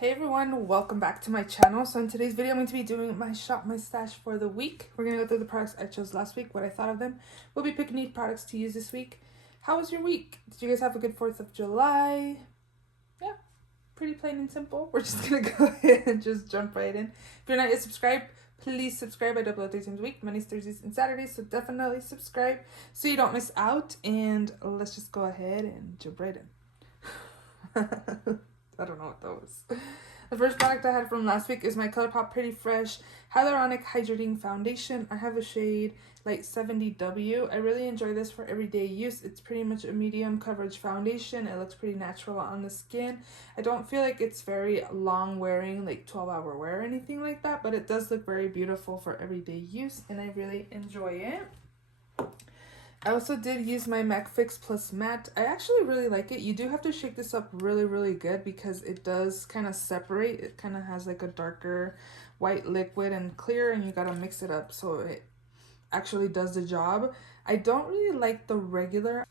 Hey everyone, welcome back to my channel. So in today's video, I'm going to be doing my shop my stash for the week. We're going to go through the products I chose last week, what I thought of them. We'll be picking new products to use this week. How was your week? Did you guys have a good 4th of July? Yeah, pretty plain and simple. We're just going to go ahead and just jump right in. If you're not yet subscribed, please subscribe. I upload 3 times a week, Mondays, Thursdays, and Saturdays. So definitely subscribe so you don't miss out. And let's just go ahead and jump right in. I don't know what that was. The first product I had from last week is my ColourPop Pretty Fresh Hyaluronic Hydrating Foundation. I have a shade Light 70W. I really enjoy this for everyday use. It's pretty much a medium coverage foundation. It looks pretty natural on the skin. I don't feel like it's very long wearing, like 12-hour wear or anything like that, but it does look very beautiful for everyday use, and I really enjoy it. I also did use my MAC Fix Plus Matte. I actually really like it. You do have to shake this up really good because it does kind of separate. It kind of has like a darker white liquid and clear, and you gotta mix it up so it actually does the job. I don't really like the regular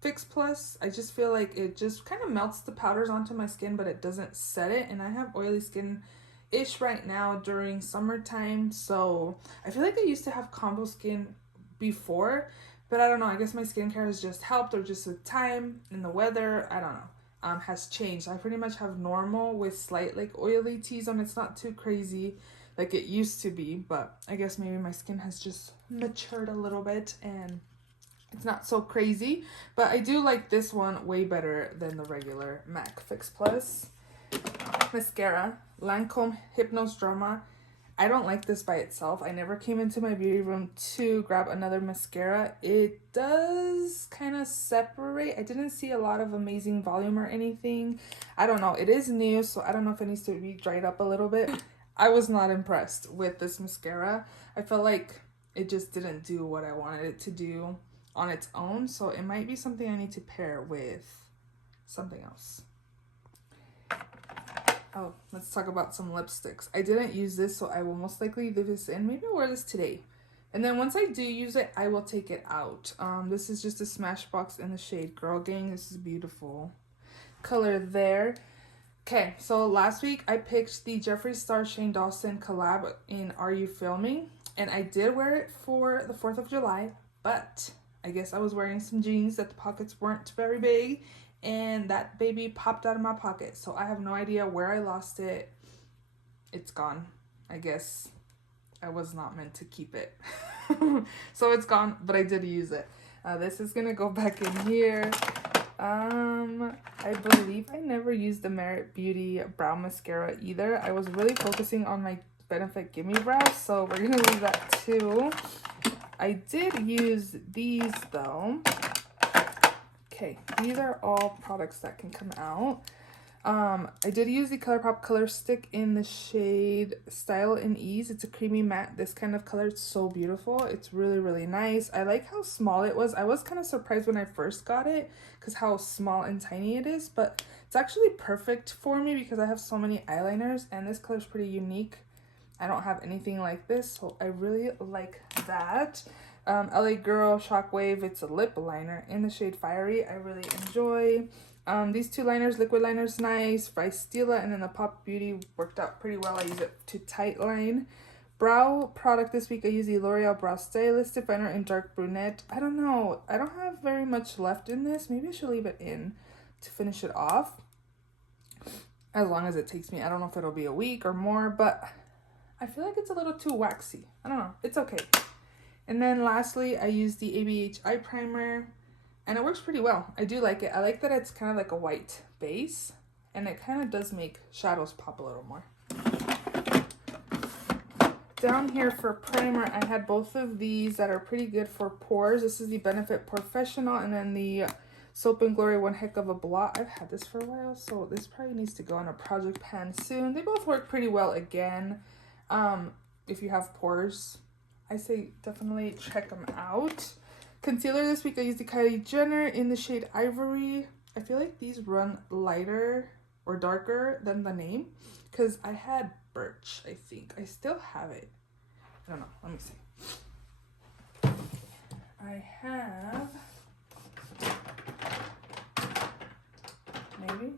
Fix Plus. I just feel like it just kind of melts the powders onto my skin, but it doesn't set it, and I have oily skin-ish right now during summertime, so I feel like I used to have combo skin before. But I don't know, I guess my skincare has just helped, or just with time and the weather, I don't know, has changed. I pretty much have normal with slight like oily T-zone. It's not too crazy like it used to be, but I guess maybe my skin has just matured a little bit and it's not so crazy. But I do like this one way better than the regular MAC Fix Plus. Mascara, Lancome Hypnose Drama. I don't like this by itself. I never came into my beauty room to grab another mascara. It does kind of separate. I didn't see a lot of amazing volume or anything. I don't know. It is new, so I don't know if it needs to be dried up a little bit. I was not impressed with this mascara. I felt like it just didn't do what I wanted it to do on its own, so it might be something I need to pair with something else. Oh, let's talk about some lipsticks. I didn't use this, so I will most likely leave this in. Maybe I'll wear this today. And then once I do use it, I will take it out. This is just a Smashbox in the shade Girl Gang. This is beautiful color there. Okay, so last week I picked the Jeffree Star Shane Dawson collab in Are You Filming? And I did wear it for the 4th of July, but I guess I was wearing some jeans that the pockets weren't very big, and that baby popped out of my pocket. So I have no idea where I lost it. It's gone. I guess I was not meant to keep it. So it's gone, but I did use it. This is gonna go back in here. I believe I never used the Merit Beauty brow mascara either. I was really focusing on my Benefit Gimme Brows, so we're gonna leave that too. I did use these though. Okay, these are all products that can come out. I did use the ColourPop Color Stick in the shade Style and Ease. It's a creamy matte. This kind of color, it's so beautiful. It's really nice. I like how small it was. I was kind of surprised when I first got it because how small and tiny it is, but it's actually perfect for me because I have so many eyeliners, and this color is pretty unique. I don't have anything like this, so I really like that. LA Girl Shockwave, it's a lip liner in the shade Fiery. I really enjoy. These 2 liners, liquid liners, nice. Stila, and then the Pop Beauty worked out pretty well. I use it to tight line. Brow product this week, I use the L'Oreal Brow Stylist Definer in Dark Brunette. I don't know. I don't have very much left in this. Maybe I should leave it in to finish it off. As long as it takes me. I don't know if it'll be a week or more, but I feel like it's a little too waxy. I don't know. It's okay. And then lastly, I use the ABH eye primer, and it works pretty well. I do like it. I like that it's kind of like a white base, and it kind of does make shadows pop a little more. Down here for primer, I had both of these that are pretty good for pores. This is the Benefit Professional, and then the Soap and Glory One Heck of a Blot. I've had this for a while, so this probably needs to go on a project pan soon. They both work pretty well again. If you have pores, I say definitely check them out. Concealer this week, I used the Kylie Jenner in the shade Ivory. I feel like these run lighter or darker than the name because I had Birch, I think. I still have it. I don't know. Let me see. I have... Maybe?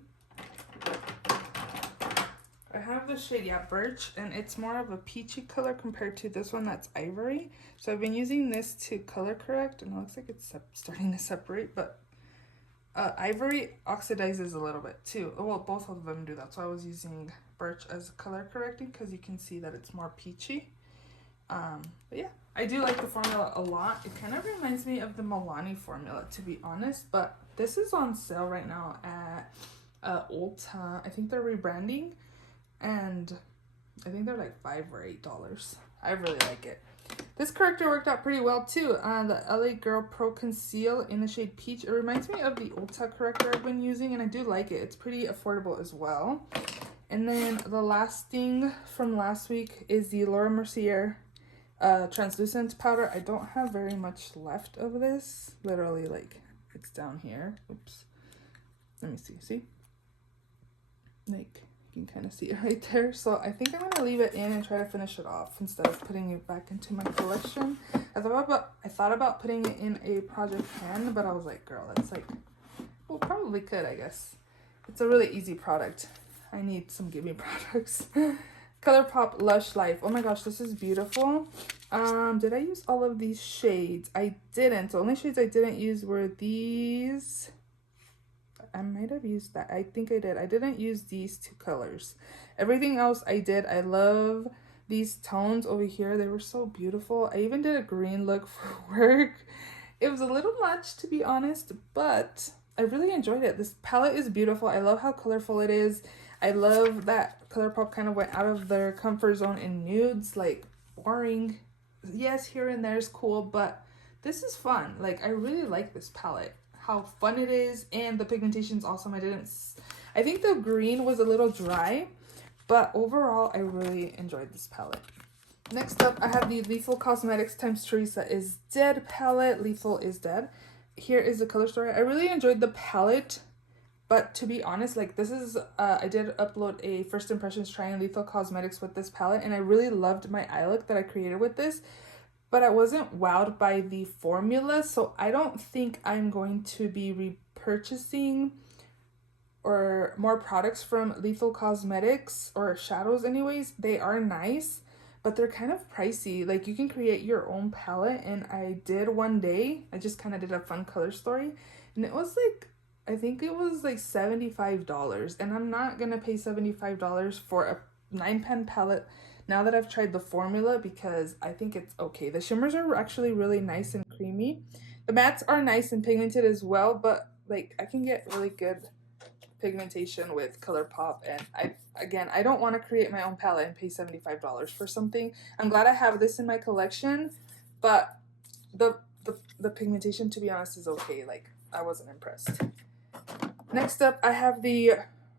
have the shade, yeah, Birch, and it's more of a peachy color compared to this one that's Ivory. So I've been using this to color correct, and it looks like it's starting to separate, but Ivory oxidizes a little bit too. Well, both of them do that, so I was using Birch as color correcting because you can see that it's more peachy. But yeah, I do like the formula a lot. It kind of reminds me of the Milani formula, to be honest, but this is on sale right now at Ulta. I think they're rebranding, and I think they're like $5 or $8. I really like it. This corrector worked out pretty well too. The LA Girl Pro Conceal in the shade Peach. It reminds me of the Ulta corrector I've been using, and I do like it. It's pretty affordable as well. And then the last thing from last week is the Laura Mercier translucent powder. I don't have very much left of this. Literally, like, it's down here. Oops. Let me see. Like, you can kind of see it right there. So I think I'm going to leave it in and try to finish it off instead of putting it back into my collection. I thought about putting it in a project pan, but I was like, girl, that's like, well, probably could, I guess. It's a really easy product. I need some gimme products. ColourPop Lush Life. Oh my gosh, this is beautiful. Did I use all of these shades? I didn't. The only shades I didn't use were these. I might have used that. I think I did. I didn't use these two colors. Everything else I did. I love these tones over here. They were so beautiful. I even did a green look for work. It was a little much, to be honest, but I really enjoyed it. This palette is beautiful. I love how colorful it is. I love that ColourPop kind of went out of their comfort zone in nudes. Like, boring. Yes, here and there is cool, but this is fun. Like, I really like this palette. How fun it is, and the pigmentation is awesome. I think the green was a little dry, but overall I really enjoyed this palette. Next up, I have the Lethal Cosmetics x Teresa is Dead palette. Lethal is dead. Here is the color story. I really enjoyed the palette, but to be honest, like, this is I did upload a first impressions trying Lethal Cosmetics with this palette, and I really loved my eye look that I created with this. But I wasn't wowed by the formula, so I don't think I'm going to be repurchasing or more products from Lethal Cosmetics, or shadows anyways. They are nice, but they're kind of pricey. Like, you can create your own palette, and I did one day. I just kind of did a fun color story, and it was like, I think it was like $75, and I'm not gonna pay $75 for a 9-pan palette now that I've tried the formula, because I think it's okay. The shimmers are actually really nice and creamy. The mattes are nice and pigmented as well, but like, I can get really good pigmentation with ColourPop, and I don't want to create my own palette and pay $75 for something. I'm glad I have this in my collection, but the pigmentation, to be honest, is okay. Like, I wasn't impressed. Next up, I have the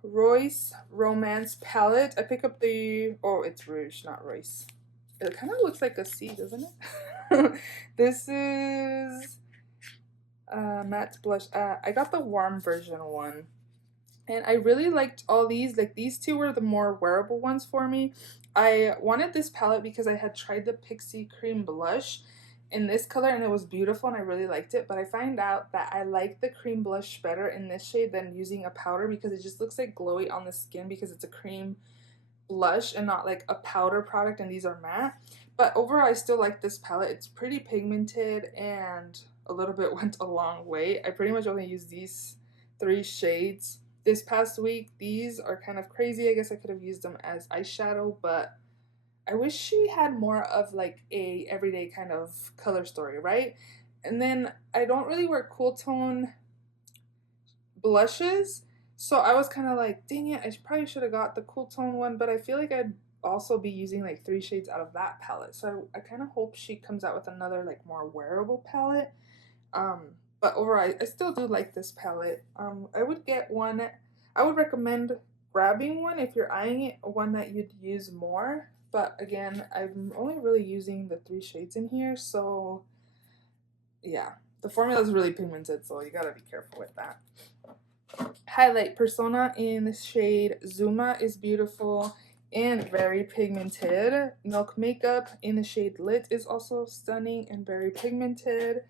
Royce Romance palette. I pick up the, oh, it's Rouge, not Royce. It kind of looks like a C, doesn't it? This is matte blush. I got the warm version one, and I really liked all these. Like, these two were the more wearable ones for me. I wanted this palette because I had tried the Pixie Cream blush in this color, and it was beautiful, and I really liked it, but I find out that I like the cream blush better in this shade than using a powder, because it just looks like glowy on the skin because it's a cream blush and not like a powder product, and these are matte. But overall, I still like this palette. It's pretty pigmented, and a little bit went a long way. I pretty much only used these 3 shades this past week. These are kind of crazy. I guess I could have used them as eyeshadow, but I wish she had more of like a everyday kind of color story, right? And then I don't really wear cool tone blushes, so I was kind of like, dang it, I probably should have got the cool tone one, but I feel like I'd also be using like 3 shades out of that palette. So I kind of hope she comes out with another like more wearable palette. But overall, I still do like this palette. I would get one. I would recommend grabbing one if you're eyeing it, one that you'd use more. But again, I'm only really using the 3 shades in here, so yeah. The formula is really pigmented, so you gotta be careful with that. Highlight Persona in the shade Zuma is beautiful and very pigmented. Milk Makeup in the shade Lit is also stunning and very pigmented.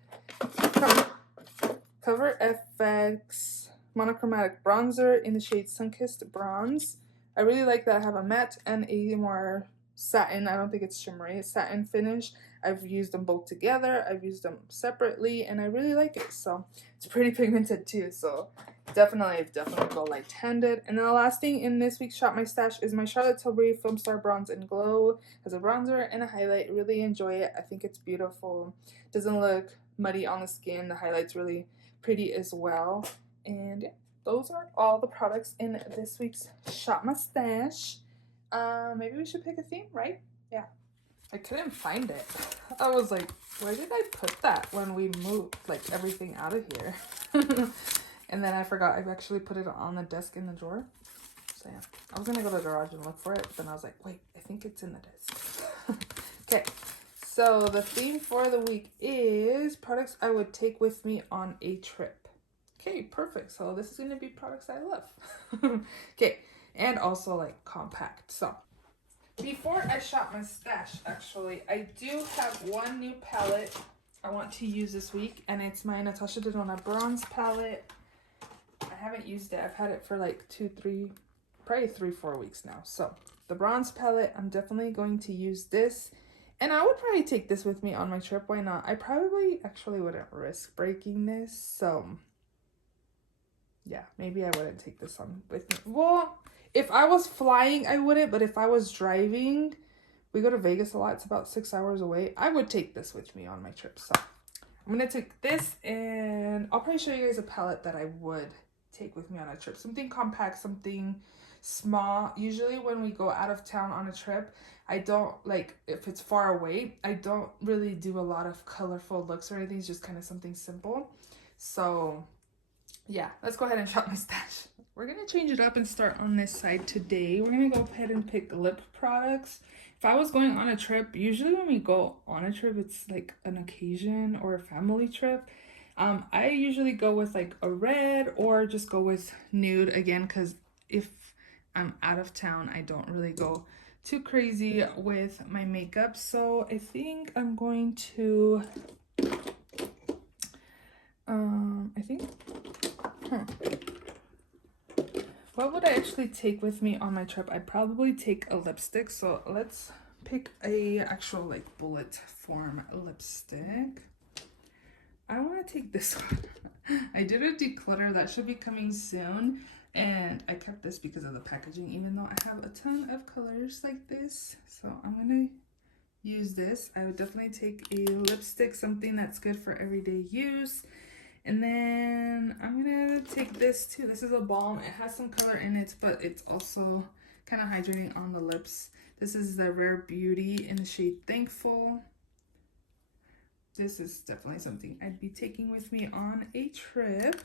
Cover FX Monochromatic Bronzer in the shade Sunkissed Bronze. I really like that I have a matte and a more satin. I don't think it's shimmery. It's satin finish. I've used them both together. I've used them separately, and I really like it. So it's pretty pigmented too. So definitely go light-handed. And then the last thing in this week's Shop My Stash is my Charlotte Tilbury Film Star Bronze and Glow. As a bronzer and a highlight. Really enjoy it. I think it's beautiful. Doesn't look muddy on the skin. The highlight's really pretty as well. And yeah, those are all the products in this week's Shop My Stash. Maybe we should pick a theme, right? Yeah. I couldn't find it. I was like, where did I put that when we moved like everything out of here? And then I forgot I actually put it on the desk in the drawer. So yeah, I was gonna go to the garage and look for it, but then I was like, wait, I think it's in the desk. Okay, so the theme for the week is products I would take with me on a trip. Okay, perfect. So this is gonna be products I love. Okay, and also like compact. So before I shop my stash, actually, I do have one new palette I want to use this week, and it's my Natasha Denona bronze palette. I haven't used it. I've had it for like 4 weeks now. So the bronze palette, I'm definitely going to use this. And I would probably take this with me on my trip. Why not? I probably actually wouldn't risk breaking this. So yeah, maybe I wouldn't take this on with me. Well, if I was flying, I wouldn't. But if I was driving, we go to Vegas a lot. It's about 6 hours away. I would take this with me on my trip. So I'm going to take this, and I'll probably show you guys a palette that I would take with me on a trip. Something compact, something small. Usually when we go out of town on a trip, I don't like, if it's far away, I don't really do a lot of colorful looks or anything. It's just kind of something simple. So yeah, let's go ahead and shop my stash. We're gonna change it up and start on this side today. We're gonna go ahead and pick lip products. If I was going on a trip, usually when we go on a trip, it's like an occasion or a family trip. I usually go with like a red or just go with nude again, because if I'm out of town, I don't really go too crazy with my makeup. So I think I'm going to, what would I actually take with me on my trip? I'd probably take a lipstick. So let's pick a actual like bullet form lipstick. I want to take this one. I did a declutter that should be coming soon, and I kept this because of the packaging, even though I have a ton of colors like this. So I'm gonna use this. I would definitely take a lipstick, something that's good for everyday use. And then I'm gonna take this too. This is a balm. It has some color in it, but it's also kind of hydrating on the lips. This is the Rare Beauty in the shade Thankful. This is definitely something I'd be taking with me on a trip.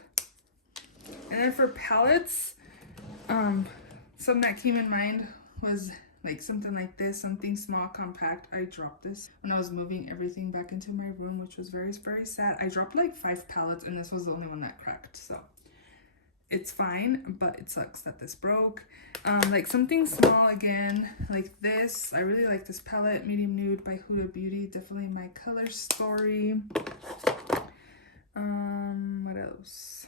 And then for palettes, something that came in mind was like something like this, something small, compact. I dropped this when I was moving everything back into my room, which was very, very sad. I dropped like 5 palettes, and this was the only one that cracked. So it's fine, but it sucks that this broke. Like something small again, like this. I really like this palette, Medium Nude by Huda Beauty. Definitely my color story. What else?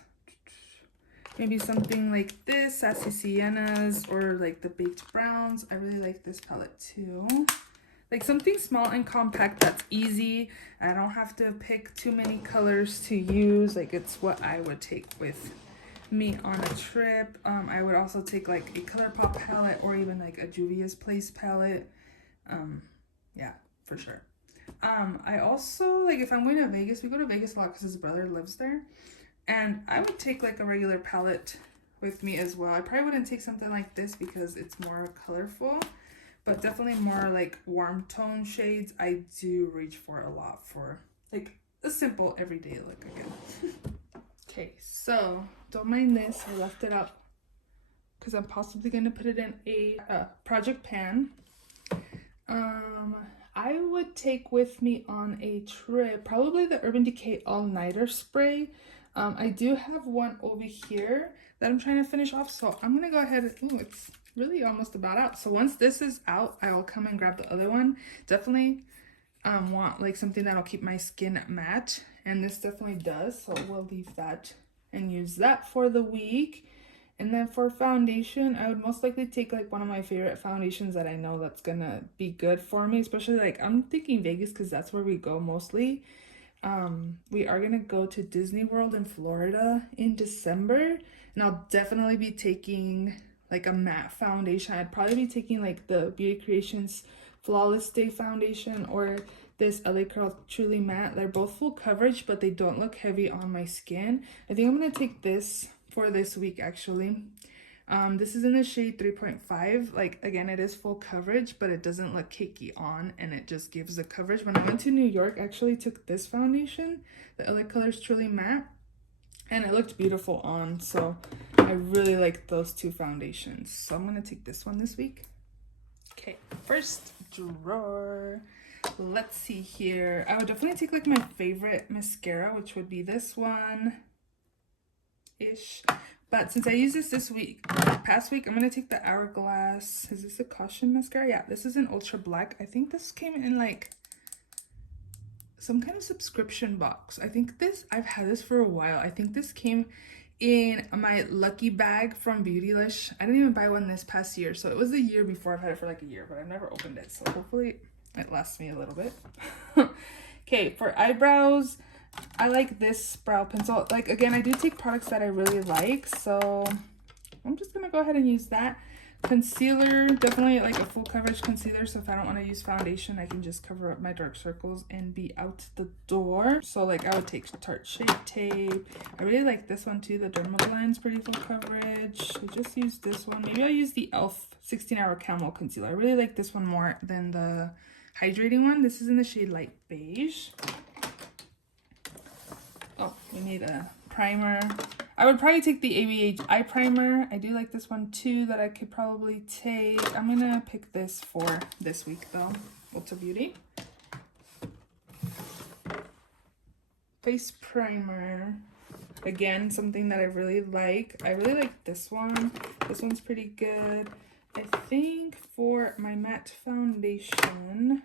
Maybe something like this, Sassy Siennas, or like the Baked Browns. I really like this palette too. Like something small and compact that's easy. I don't have to pick too many colors to use. Like it's what I would take with me on a trip. I would also take like a ColourPop palette or even like a Juvia's Place palette. Yeah, for sure. I also, like if I'm going to Vegas, we go to Vegas a lot because his brother lives there. And I would take like a regular palette with me as well. I probably wouldn't take something like this because it's more colorful, but definitely more like warm tone shades. I do reach for a lot for like a simple everyday look again. Okay, so don't mind this. I left it up because I'm possibly going to put it in a project pan. I would take with me on a trip probably the Urban Decay All Nighter spray. I do have one over here that I'm trying to finish off, so I'm gonna go ahead and, oh, it's really almost about out. So once this is out, I will come and grab the other one. Definitely want like something that'll keep my skin matte, and this definitely does, so we'll leave that and use that for the week. And then for foundation, I would most likely take like one of my favorite foundations that I know that's gonna be good for me, especially like I'm thinking Vegas because that's where we go mostly. We are gonna go to Disney World in Florida in December, and I'll definitely be taking like a matte foundation. I'd probably be taking like the Beauty Creations Flawless Day foundation or this LA Curl Truly Matte. They're both full coverage, but they don't look heavy on my skin. I think I'm gonna take this for this week actually. This is in the shade 3.5. Like, again, it is full coverage, but it doesn't look cakey on, and it just gives the coverage. When I went to New York, I actually took this foundation, the LA Colors Truly Matte, and it looked beautiful on. So I really like those two foundations. So I'm gonna take this one this week. Okay, first drawer. Let's see here. I would definitely take like my favorite mascara, which would be this one ish. But since I use this week, past week, I'm gonna take the Hourglass. Is this a Caution mascara? Yeah, this is an ultra black. I think this came in like some kind of subscription box. I think this, I've had this for a while. I think this came in my lucky bag from Beautylish. I didn't even buy one this past year, so it was the year before. I've had it for like a year, but I've never opened it, so hopefully it lasts me a little bit. Okay, for eyebrows, I like this brow pencil. Like, again, I do take products that I really like, so I'm just gonna go ahead and use that. Concealer, definitely like a full coverage concealer, so if I don't want to use foundation, I can just cover up my dark circles and be out the door. So like I would take Tarte Shape Tape. I really like this one too, the Dermaglan's pretty full coverage. I just used this one. Maybe I'll use the e.l.f. 16-Hour Camel Concealer. I really like this one more than the hydrating one. This is in the shade Light Beige. Oh, we need a primer. I would probably take the ABH eye primer. I do like this one too that I could probably take. I'm gonna pick this for this week though. Ulta Beauty. Face primer. Again, something that I really like. I really like this one. This one's pretty good. I think for my matte foundation,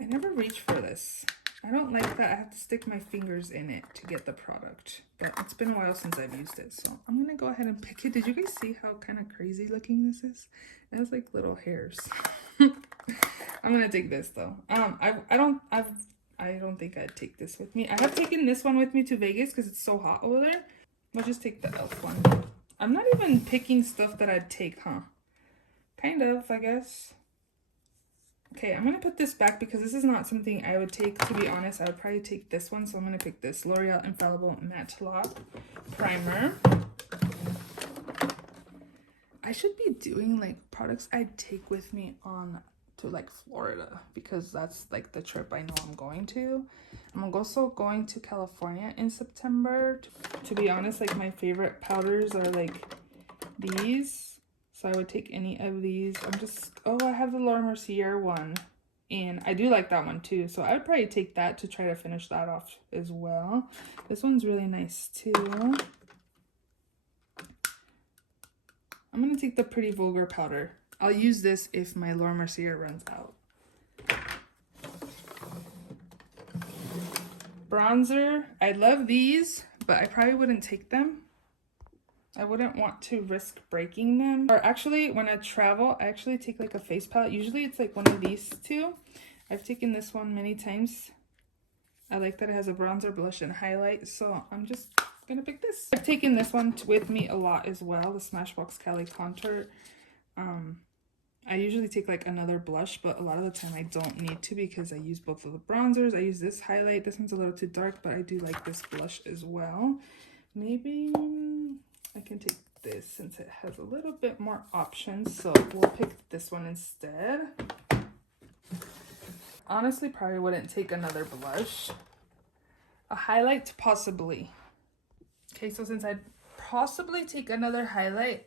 I never reach for this. I don't like that I have to stick my fingers in it to get the product, but it's been a while since I've used it, so I'm gonna go ahead and pick it. Did you guys see how kind of crazy looking this is? It has like little hairs. I'm gonna take this though. I don't think I'd take this with me. I have taken this one with me to Vegas because it's so hot over there. I'll just take the e.l.f. one. I'm not even picking stuff that I'd take, huh? Kind of, I guess. Okay, I'm going to put this back because this is not something I would take, to be honest. I would probably take this one, so I'm going to pick this L'Oreal Infallible Matte Lock Primer. I should be doing, like, products I'd take with me on to, like, Florida because that's, like, the trip I know I'm going to. I'm also going to California in September. To be honest, like, my favorite powders are, like, these. So I would take any of these. I have the Laura Mercier one. And I do like that one too. So I would probably take that to try to finish that off as well. This one's really nice too. I'm going to take the Pretty Vulgar powder. I'll use this if my Laura Mercier runs out. Bronzer. I love these, but I probably wouldn't take them. I wouldn't want to risk breaking them. Or actually, when I travel, I actually take like a face palette. Usually it's like one of these two. I've taken this one many times. I like that it has a bronzer, blush, and highlight. So I'm just gonna pick this. I've taken this one with me a lot as well. The Smashbox Cali Contour. I usually take like another blush, but a lot of the time I don't need to because I use both of the bronzers. I use this highlight. This one's a little too dark, but I do like this blush as well. Maybe I can take this since it has a little bit more options, so we'll pick this one instead. Honestly, probably wouldn't take another blush. A highlight, possibly. Okay, so since I'd possibly take another highlight,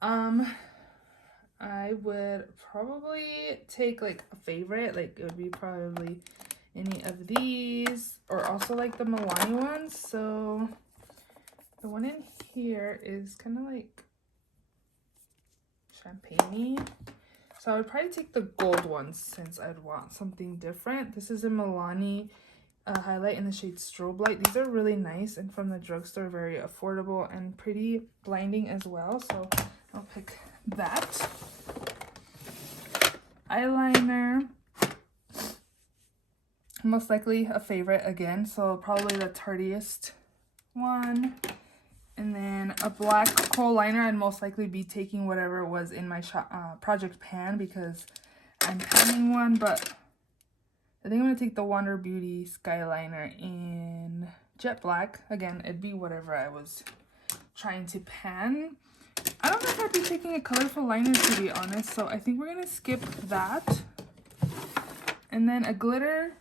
I would probably take like a favorite, like it would be probably any of these, or also like the Milani ones. So the one in here is kind of like champagne-y. So I would probably take the gold ones since I'd want something different. This is a Milani highlight in the shade Strobe Light. These are really nice and from the drugstore, very affordable and pretty blinding as well. So I'll pick that. Eyeliner, most likely a favorite again, so probably the Tardiest one. And then a black kohl liner. I'd most likely be taking whatever was in my project pan because I'm panning one, but I think I'm going to take the Wander Beauty Skyliner in jet black. Again, it'd be whatever I was trying to pan. I don't know if I'd be taking a colorful liner, to be honest, so I think we're going to skip that. And then a glitter.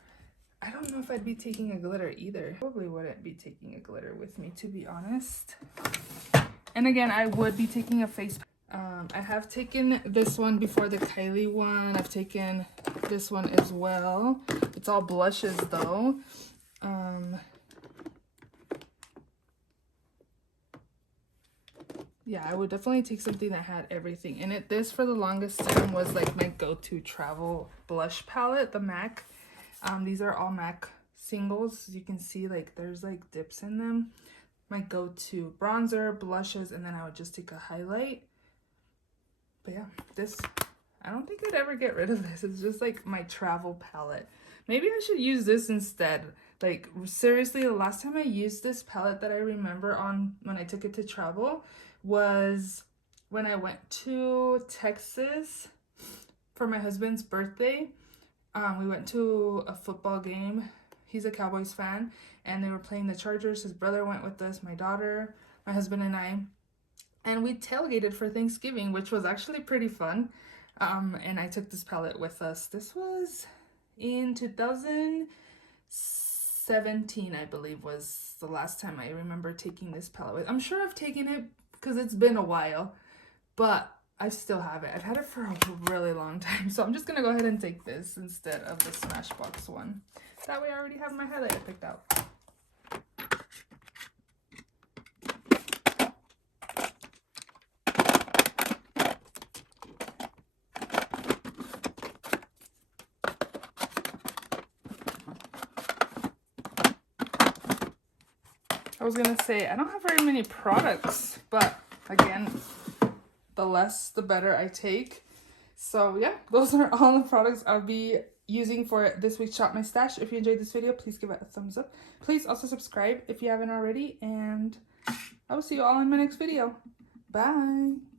I don't know if I'd be taking a glitter either. Probably wouldn't be taking a glitter with me, to be honest. And again, I would be taking a face. I have taken this one before, the Kylie one. I've taken this one as well. It's all blushes though. Yeah, I would definitely take something that had everything in it. This for the longest time was like my go-to travel blush palette, the MAC. These are all MAC singles. As you can see, like there's like dips in them. My go-to bronzer, blushes, and then I would just take a highlight. But yeah, this, I don't think I'd ever get rid of this. It's just like my travel palette. Maybe I should use this instead. Like seriously, the last time I used this palette that I remember on when I took it to travel was when I went to Texas for my husband's birthday. We went to a football game. He's a Cowboys fan, and they were playing the Chargers. His brother went with us, my daughter, my husband, and I. And we tailgated for Thanksgiving, which was actually pretty fun. And I took this palette with us. This was in 2017, I believe, was the last time I remember taking this palette with. I'm sure I've taken it because it's been a while, but I still have it. I've had it for a really long time. So I'm just going to go ahead and take this instead of the Smashbox one. That way I already have my highlighter picked out. I was going to say, I don't have very many products, but again, the less, the better I take. So yeah, those are all the products I'll be using for this week's Shop My Stash. If you enjoyed this video, please give it a thumbs up. Please also subscribe if you haven't already, and I will see you all in my next video. Bye!